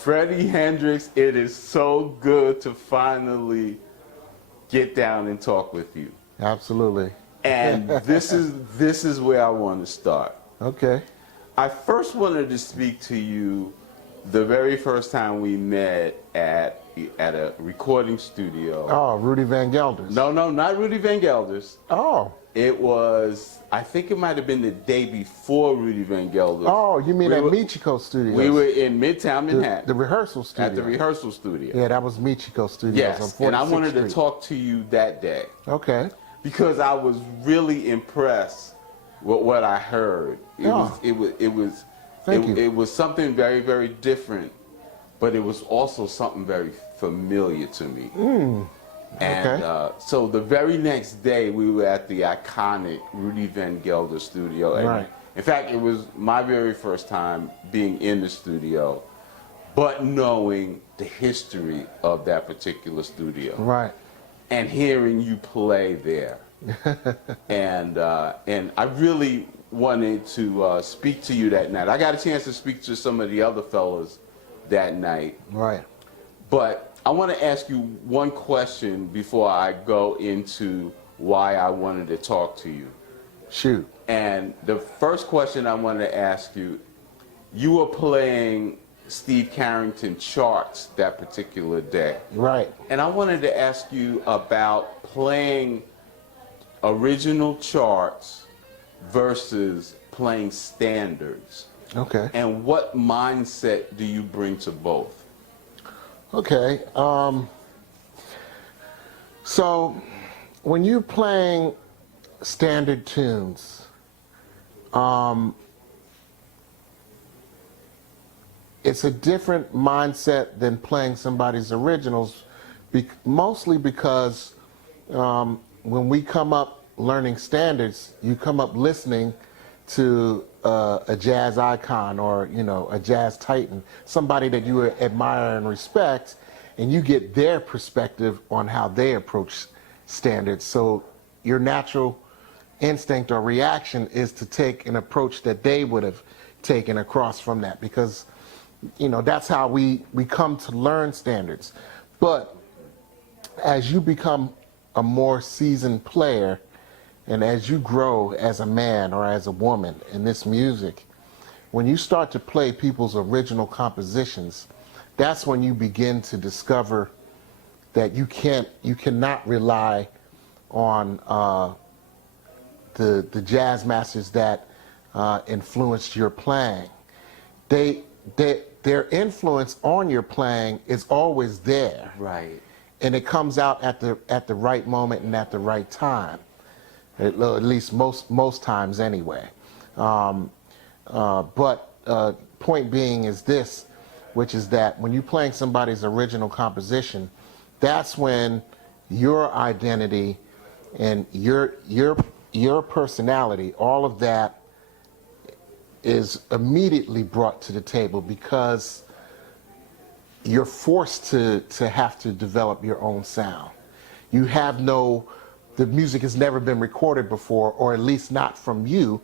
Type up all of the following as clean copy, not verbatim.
Freddie Hendrix, it is so good to finally get down and talk with you. Absolutely. And this is where I want to start. Okay. I first wanted to speak to you the very first time we met at a recording studio. Oh, Rudy Van Gelders. No, not Rudy Van Gelders. Oh. It was, I think it might have been the day before Rudy Van Gelders. Oh, you mean at Michiko Studios? We were in Midtown Manhattan. The rehearsal studio. At the rehearsal studio. Yeah, that was Michiko Studios. Yes, on and I 46th wanted Street. to talk to you that day. Okay. Because I was really impressed with what I heard. It was something very, very different, but it was also something very familiar to me. And okay. So the very next day, we were at the iconic Rudy Van Gelder studio. And right. In fact, it was my very first time being in the studio, but knowing the history of that particular studio. Right. And hearing you play there. and I really wanted to speak to you that night. I got a chance to speak to some of the other fellas that night. Right. But I want to ask you one question before I go into why I wanted to talk to you. Shoot. And the first question I wanted to ask you, you were playing Steve Carrington charts that particular day. Right. And I wanted to ask you about playing original charts versus playing standards. Okay. And what mindset do you bring to both? Okay. So when you're playing standard tunes, it's a different mindset than playing somebody's originals, mostly because when we come up learning standards, you come up listening to a jazz icon or, you know, a jazz titan, somebody that you admire and respect, and you get their perspective on how they approach standards. So your natural instinct or reaction is to take an approach that they would have taken across from that, because, you know, that's how we come to learn standards. But as you become a more seasoned player, and as you grow as a man or as a woman in this music, when you start to play people's original compositions, that's when you begin to discover that you cannot rely on the jazz masters that influenced your playing. Their influence on your playing is always there. Right. And it comes out at the right moment and at the right time. At least most times anyway. But point being is this, which is that when you're playing somebody's original composition, that's when your identity and your personality, all of that is immediately brought to the table, because you're forced to have to develop your own sound. You have the music has never been recorded before, or at least not from you,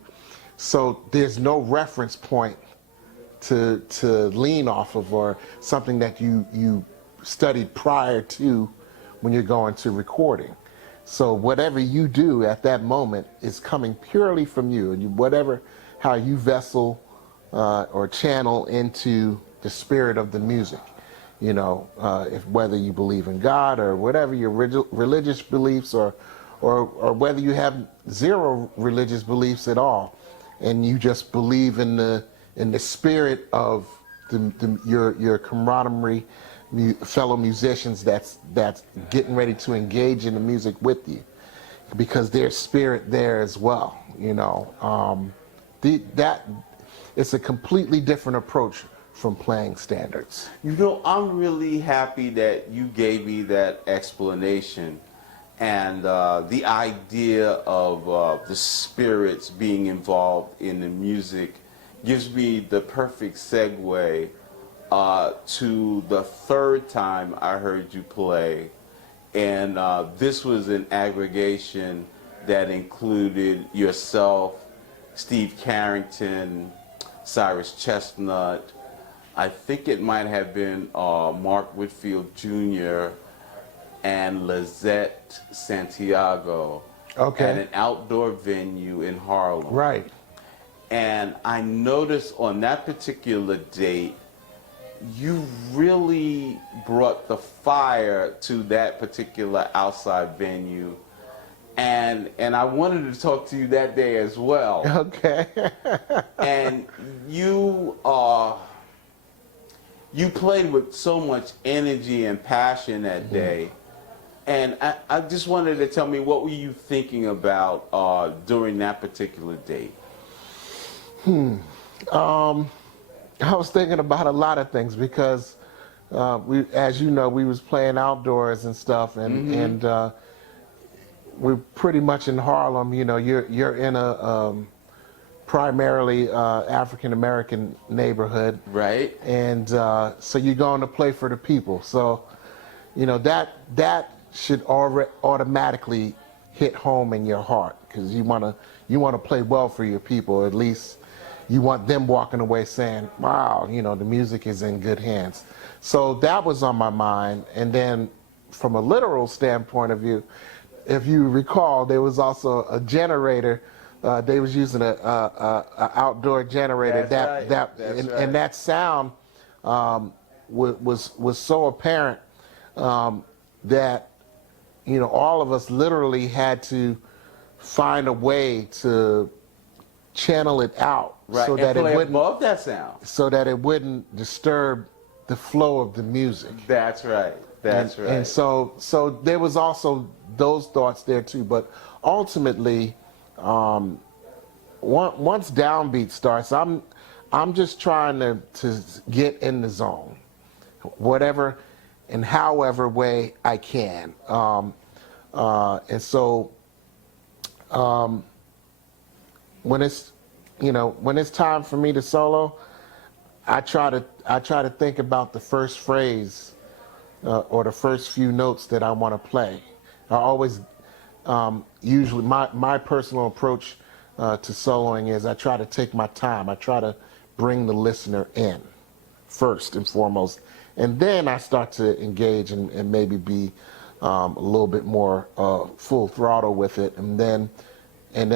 so there's no reference point to lean off of, or something that you studied prior to when you're going to recording. So whatever you do at that moment is coming purely from you, and how you vessel or channel into the spirit of the music. You know, whether you believe in God or whatever your religious beliefs, or whether you have zero religious beliefs at all, and you just believe in the spirit of your camaraderie, fellow musicians that's getting ready to engage in the music with you, because there's spirit there as well. You know, that it's a completely different approach from playing standards. You know, I'm really happy that you gave me that explanation, and the idea of the spirits being involved in the music gives me the perfect segue to the third time I heard you play, and this was an aggregation that included yourself, Steve Carrington, Cyrus Chestnut, I think it might have been Mark Whitfield Jr. and Lizette Santiago at an outdoor venue in Harlem. Right. And I noticed on that particular date, you really brought the fire to that particular outside venue. And I wanted to talk to you that day as well. Okay. And you played with so much energy and passion that day. And I just wanted to tell me, what were you thinking about during that particular date? I was thinking about a lot of things because we, as you know, we was playing outdoors and stuff, and we're pretty much in Harlem. You know, you're in a primarily African American neighborhood, Right. and so you're going to play for the people. So, you know, that should automatically hit home in your heart, because you want to play well for your people. At least you want them walking away saying, wow, you know, the music is in good hands. So that was on my mind. And then from a literal standpoint of view, if you recall, there was also a generator. They was using a outdoor generator. That's right. And that sound was so apparent that, you know, all of us literally had to find a way to channel it out, Right. so And that play it wouldn't, above that sound. so that it wouldn't disturb the flow of the music. That's right. That's right. And so there was also those thoughts there too. But ultimately, once downbeat starts, I'm just trying to get in the zone, whatever and however way I can. And so when it's time for me to solo, I try to think about the first phrase or the first few notes that I want to play. I always usually my personal approach to soloing is I try to take my time. I try to bring the listener in first and foremost, and then I start to engage and maybe be a little bit more full throttle with it, and then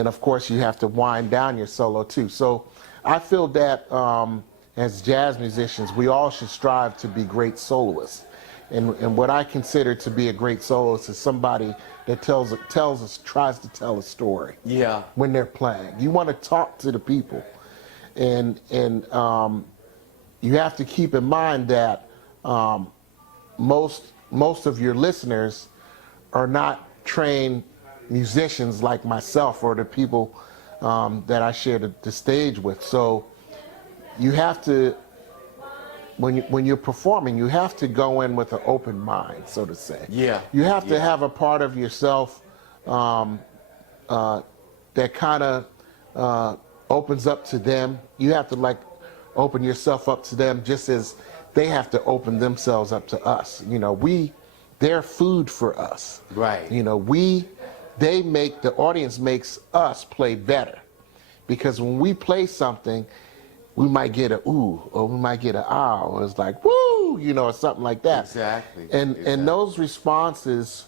of course you have to wind down your solo too. So I feel that as jazz musicians, we all should strive to be great soloists. And what I consider to be a great soloist is somebody that tries to tell a story. Yeah. When they're playing, you want to talk to the people, and you have to keep in mind that most of your listeners are not trained musicians like myself or the people that I share the stage with. So you have to, when you're performing, you have to go in with an open mind, so to say. Yeah. You have to have a part of yourself that kind of opens up to them. You have to open yourself up to them just as they have to open themselves up to us. You know, they're food for us. Right. You know, the audience makes us play better, because when we play something, we might get a ooh, or we might get a ah, or it's like woo, you know, or something like that. Exactly. And those responses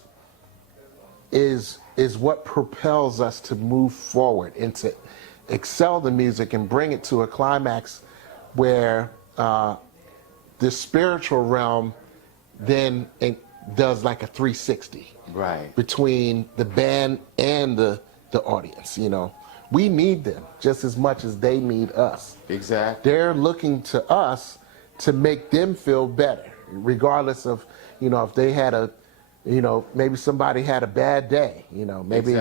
is what propels us to move forward and to excel the music and bring it to a climax where the spiritual realm then does like a 360 Right. between the band and the audience. You know, we need them just as much as they need us. Exactly. They're looking to us to make them feel better, regardless of, you know, if they had maybe somebody had a bad day, you know, maybe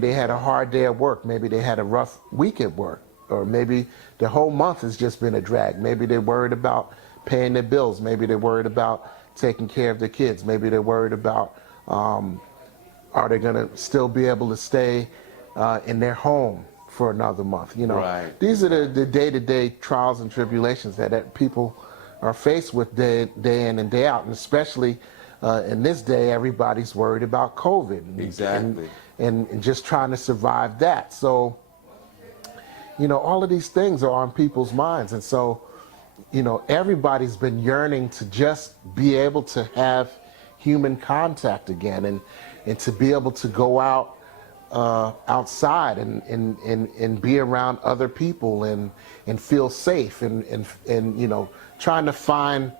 they had a hard day at work, maybe they had a rough week at work, or maybe the whole month has just been a drag. Maybe they're worried about paying their bills, maybe they're worried about taking care of their kids, maybe they're worried about are they going to still be able to stay in their home for another month? You know, Right. These are the day-to-day trials and tribulations that people are faced with day in and day out, and especially in this day, everybody's worried about COVID. And just trying to survive that. So, you know, all of these things are on people's minds, and so you know, everybody's been yearning to just be able to have human contact again, and to be able to go out outside and be around other people and feel safe and you know, trying to find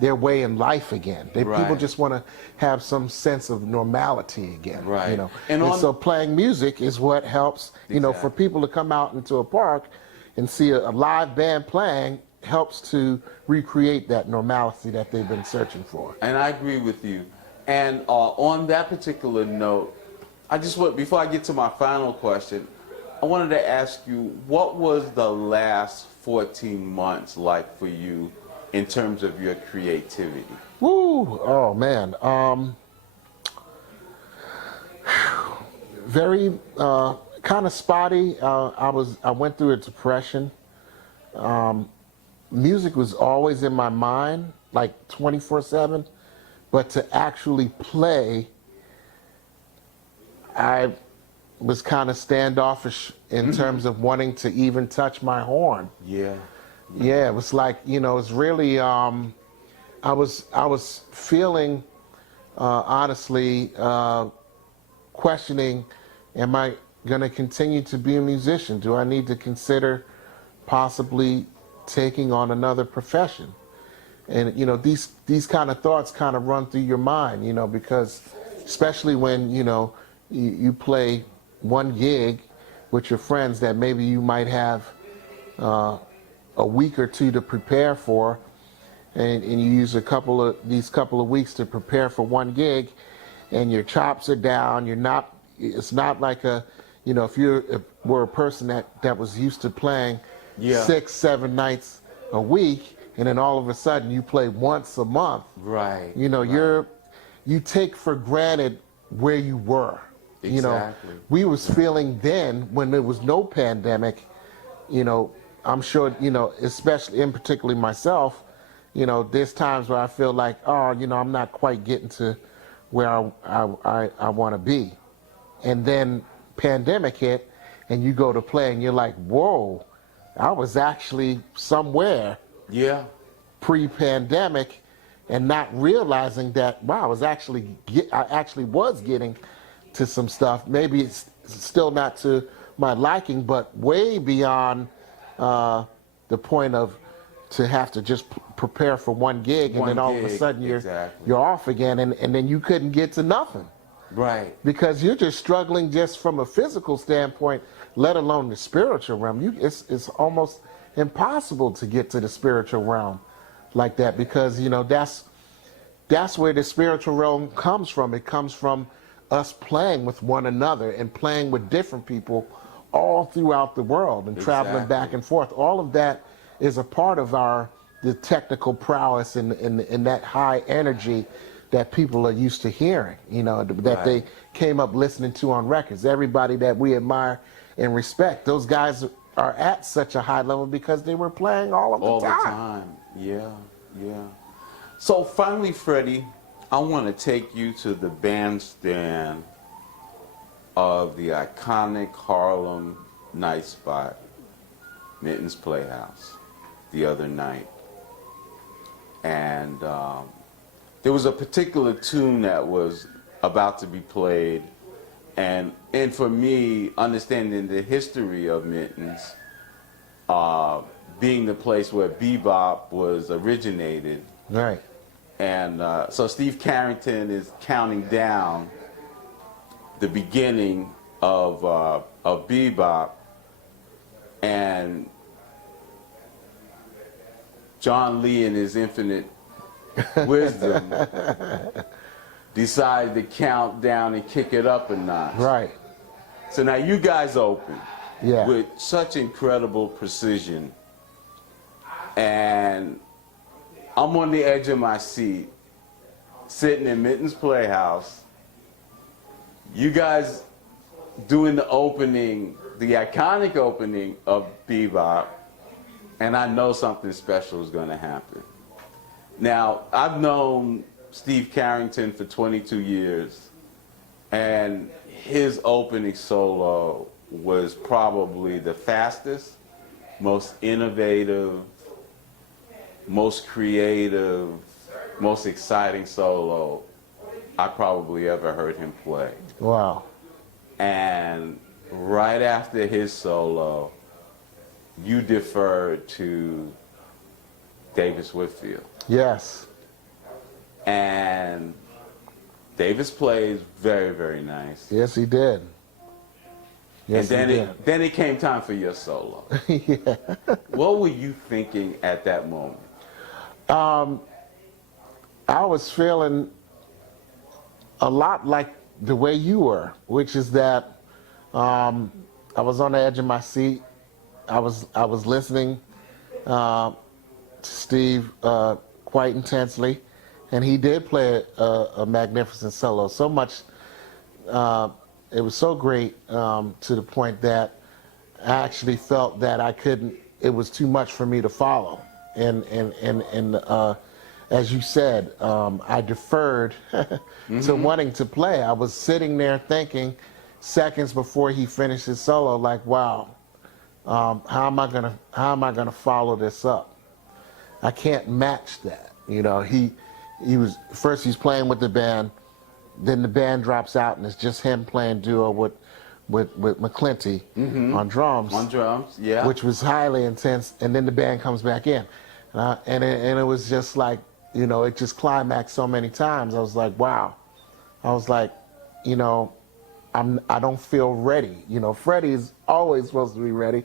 their way in life again. People just want to have some sense of normality again. Right. You know, and so playing music is what helps. You know, for people to come out into a park and see a live band playing helps to recreate that normality that they've been searching for. And I agree with you. And on that particular note, I just want, before I get to my final question, I wanted to ask you, what was the last 14 months like for you in terms of your creativity? Woo! Oh man, very kind of spotty. I went through a depression. Music was always in my mind, like 24/7, but to actually play, I was kind of standoffish in terms of wanting to even touch my horn. Yeah. Yeah, it was like, you know, it's really, I was feeling, honestly, questioning, am I going to continue to be a musician? Do I need to consider possibly taking on another profession? And, you know, these kind of thoughts kind of run through your mind, you know, because especially when, you know, you play one gig with your friends that maybe you might have a week or two to prepare for, and you use these couple of weeks to prepare for one gig, and your chops are down. It's not like a, you know, if you were a person that was used to playing 6-7 nights a week, and then all of a sudden you play once a month. Right. You know, you take for granted where you were. Exactly. You know, we was feeling then, when there was no pandemic, you know, I'm sure, you know, especially in particularly myself, you know, there's times where I feel like, oh, you know, I'm not quite getting to where I want to be. And then pandemic hit, and you go to play, and you're like, whoa, I was actually somewhere pre-pandemic, and not realizing that, wow, I actually was getting to some stuff. Maybe it's still not to my liking, but way beyond the point of to have to just prepare for one gig, and then all of a sudden you're off again, and then you couldn't get to nothing. Right. Because you're just struggling just from a physical standpoint, let alone the spiritual realm. It's almost impossible to get to the spiritual realm like that, because, you know, that's where the spiritual realm comes from. It comes from us playing with one another and playing with different people all throughout the world and traveling back and forth. All of that is a part of the technical prowess and that high energy that people are used to hearing, you know, that they came up listening to on records. Everybody that we admire and respect, those guys are at such a high level because they were playing all the time. Yeah, yeah. So finally, Freddie, I want to take you to the bandstand of the iconic Harlem night spot, Minton's Playhouse, the other night. And there was a particular tune that was about to be played, and for me, understanding the history of Minton's, being the place where bebop was originated. Right. And so Steve Carrington is counting down the beginning of bebop, and John Lee, in his infinite wisdom, decided to count down and kick it up a notch. Right. So now you guys open with such incredible precision, and I'm on the edge of my seat, sitting in Minton's Playhouse. You guys doing the opening, the iconic opening of bebop, and I know something special is going to happen. Now, I've known Steve Carrington for 22 years, and his opening solo was probably the fastest, most innovative, most creative, most exciting solo I probably ever heard him play. Wow. And right after his solo, you deferred to Davis Whitfield. Yes. And Davis plays very, very nice. Yes, he did. Yes, and he did. then it came time for your solo. Yeah. What were you thinking at that moment? I was feeling a lot like the way you were, which is that I was on the edge of my seat. I was listening to Steve quite intensely, and he did play a magnificent solo. So much, it was so great to the point that I actually felt that I couldn't. It was too much for me to follow, and as you said, I deferred to wanting to play. I was sitting there thinking, seconds before he finished his solo, like, wow, how am I gonna follow this up? I can't match that. You know, he was first he's playing with the band, then the band drops out and it's just him playing duo with McClinty on drums. On drums, yeah. Which was highly intense, and then the band comes back in, and it was just like, you know, it just climaxed so many times. I was like, wow. I was like, you know, I don't feel ready. You know, Freddie is always supposed to be ready,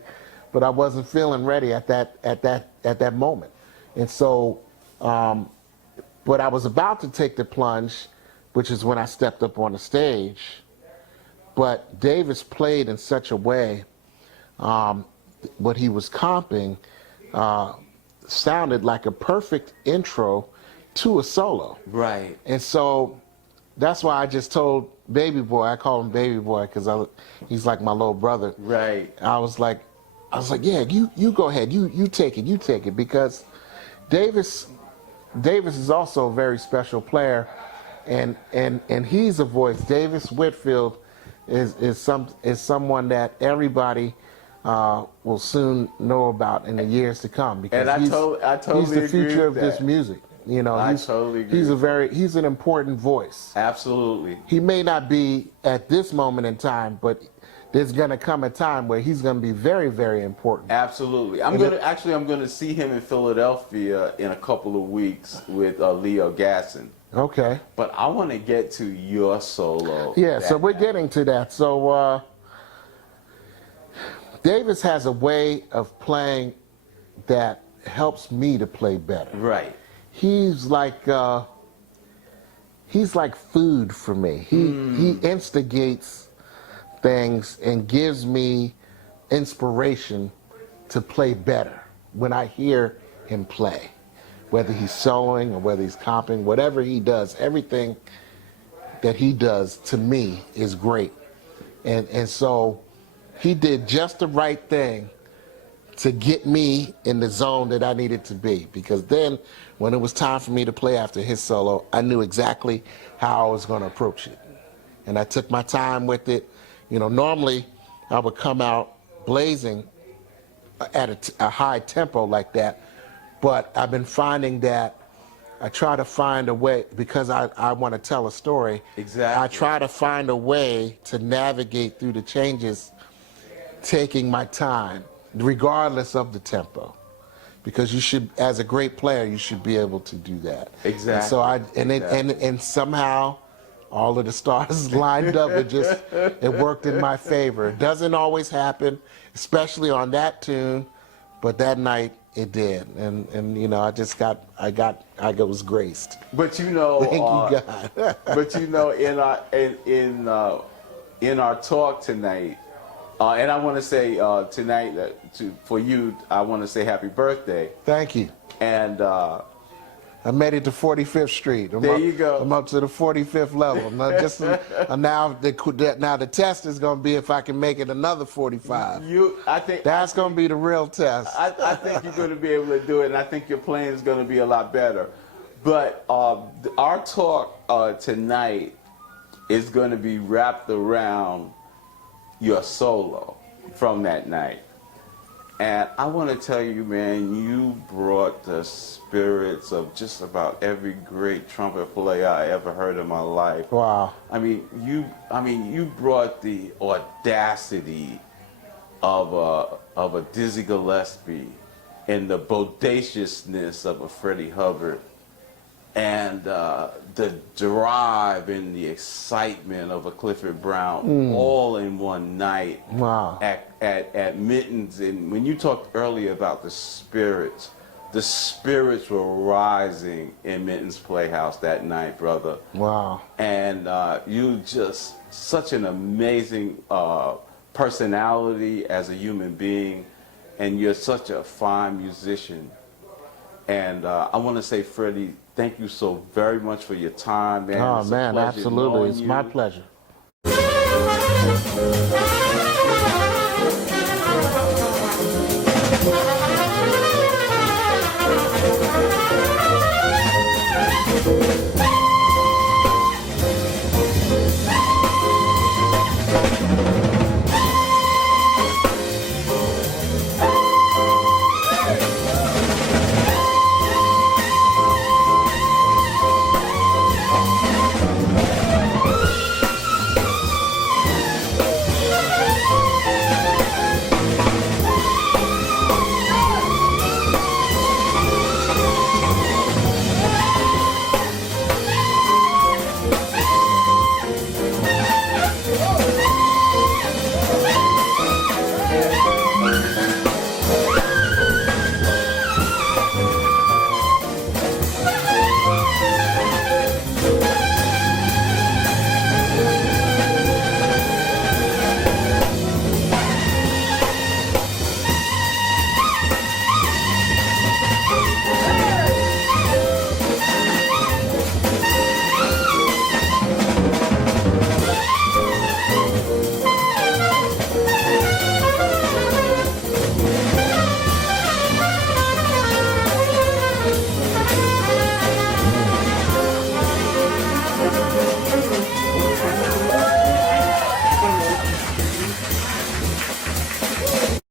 but I wasn't feeling ready at that moment. And so, but I was about to take the plunge, which is when I stepped up on the stage. But Davis played in such a way, what he was comping sounded like a perfect intro to a solo. Right. And so that's why I just told Baby Boy, I call him Baby Boy because he's like my little brother. Right. I was like, yeah, you go ahead, you take it, because Davis is also a very special player, and he's a voice. Davis Whitfield is someone that everybody will soon know about in the years to come, because I totally he's the future of agree with this that. music. You know, I totally agree. He's an important voice. Absolutely. He may not be at this moment in time, but there's going to come a time where he's going to be very, very important. Absolutely. I'm gonna see him in Philadelphia in a couple of weeks with Leo Gasson. Okay. But I want to get to your solo. Yeah, so we're getting to that. So Davis has a way of playing that helps me to play better. Right. He's like food for me. He instigates things and gives me inspiration to play better when I hear him play. Whether he's soloing or whether he's comping, whatever he does, everything that he does to me is great. And so he did just the right thing to get me in the zone that I needed to be, because then when it was time for me to play after his solo, I knew exactly how I was going to approach it. And I took my time with it. You know, normally I would come out blazing at a high tempo like that, but I've been finding that I try to find a way, because I want to tell a story. Exactly. I try to find a way to navigate through the changes, taking my time, regardless of the tempo, because you should, as a great player, you should be able to do that. Exactly. And so and somehow all of the stars lined up. It worked in my favor. It doesn't always happen, especially on that tune, but that night it did. And you know, I was graced. But you know, Thank you, God. but you know, in our talk tonight. And I want to say tonight for you, I want to say happy birthday. Thank you. And I made it to 45th Street. You go. I'm up to the 45th level. Now the test is going to be if I can make it another 45. That's going to be the real test. I think you're going to be able to do it, and I think your playing is going to be a lot better. But our talk tonight is going to be wrapped around your solo from that night. And I want to tell you, man, you brought the spirits of just about every great trumpet player I ever heard in my life. Wow. I mean, you brought the audacity of a Dizzy Gillespie and the bodaciousness of a Freddie Hubbard and the drive and the excitement of a Clifford Brown all in one night. Wow. At Minton's. And when you talked earlier about the spirits were rising in Minton's Playhouse that night, brother. Wow. And you just such an amazing personality as a human being, and you're such a fine musician. And I want to say, Freddie, thank you so very much for your time, man. Oh, It's a man, pleasure absolutely. knowing It's you. my pleasure. Thank you.